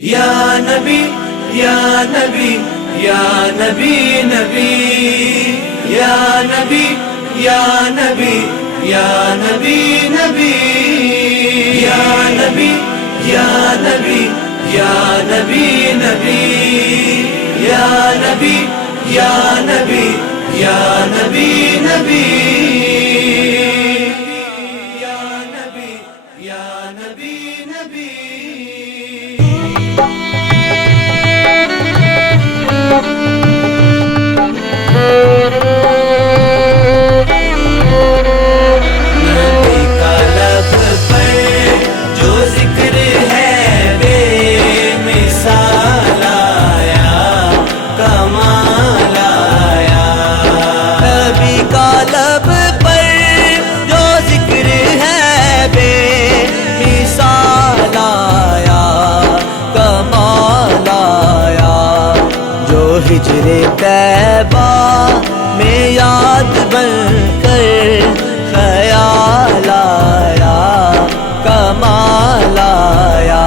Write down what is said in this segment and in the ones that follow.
یا نبی یا نبی یا نبی نبی یا نبی یا نبی یا نبی نبی یا نبی یا نبی یا نبی نبی یا نبی یا نبی یا نبی نبی یا نبی یا نبی نبی ہجر طیبہ میں یاد بن کر خیال آیا، کمال آیا۔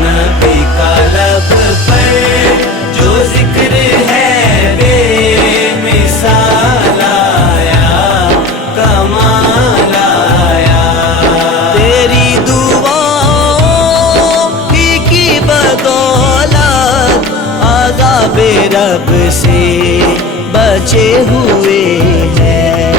نبی کا لب پر جو ذکر ہے بے مثال آیا، کمال آیا۔ تیری دعاؤں کی بدولت عذاب رب سے بچے ہوئے ہیں،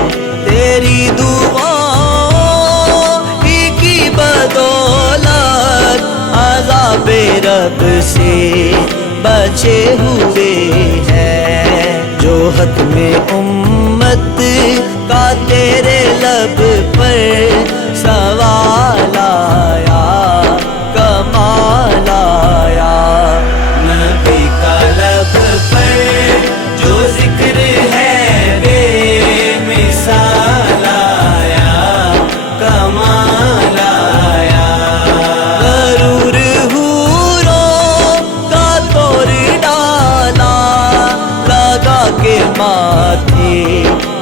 تیری دعاؤں کی بدولت عذاب رب سے بچے ہوئے ہیں۔ جو حق میں امت کا تیرے لب پر سوال آیا، کمال آیا۔ نبی کا لب پر جو ذکر ہے بے مثال آیا، کمال آیا۔ غرور حوروں کا توڑ ڈالا، لگا کے ماتھے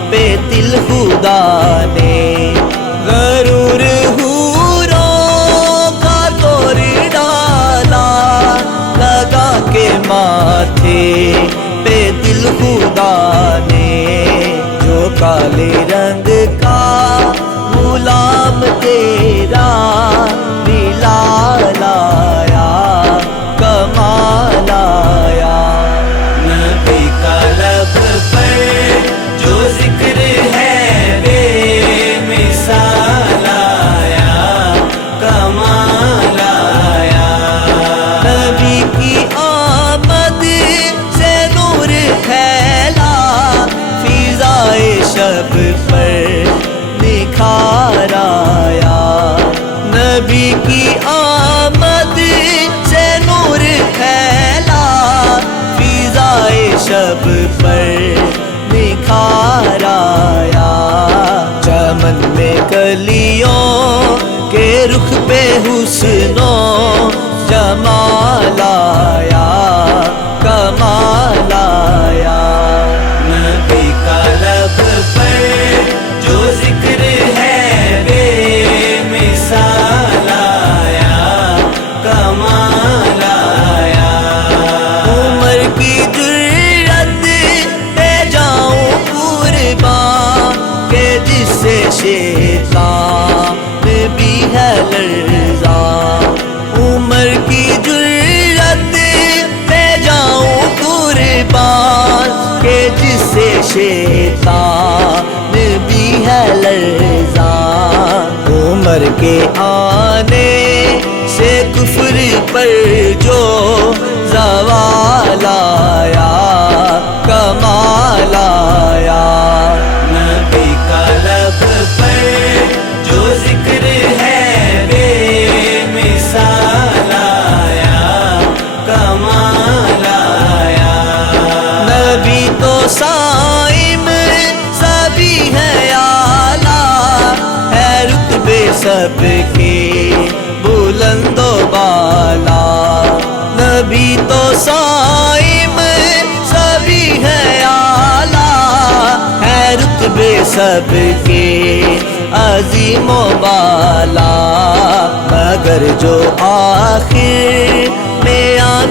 پہ دل خدا نے۔ غرور حوروں کا توڑ ڈالا، لگا کے ماتھے پہ دل خدا نے۔ جو کالے رنگ کا غلام تیرا بلال آیا، کمال آیا۔ نبی کا لب پر جو ذکر ہے بے مثال آیا، کمال آیا۔ نبی کی آمد سے نور پھیلا، فضائے شب پر نکھار آیا۔ نبی کی آمد سے نور پھیلا، فضائے شب پر نکھار آیا۔ چمن میں کلیوں کے رخ پہ حسن و جمال آیا، کمال آیا۔ نبی کا لب پر جو ذکر ہے بے مثال آیا، کمال آیا۔ عمر کی جرأت پہ جاؤں قربان، کہ جس سے شیطان بھی ہے لرزاں۔ عمر کی جرأت پہ جاؤں قربان، کہ جس سے شیطان بھی ہے لرزاں۔ عمر کے آنے سے کفر پر جو زوال آیا، کمال آیا۔ نبی کا لب پر جو ذکر ہے بے مثال آیا، کمال آیا۔ نبی تو صائم سبھی ہے اعلیٰ، ہے رتبے سب کے بلند و بالا۔ نبی تو صائم سبھی ہے اعلیٰ، ہے رتبے سب کے عظیم و بالا، مگر جو آخر میں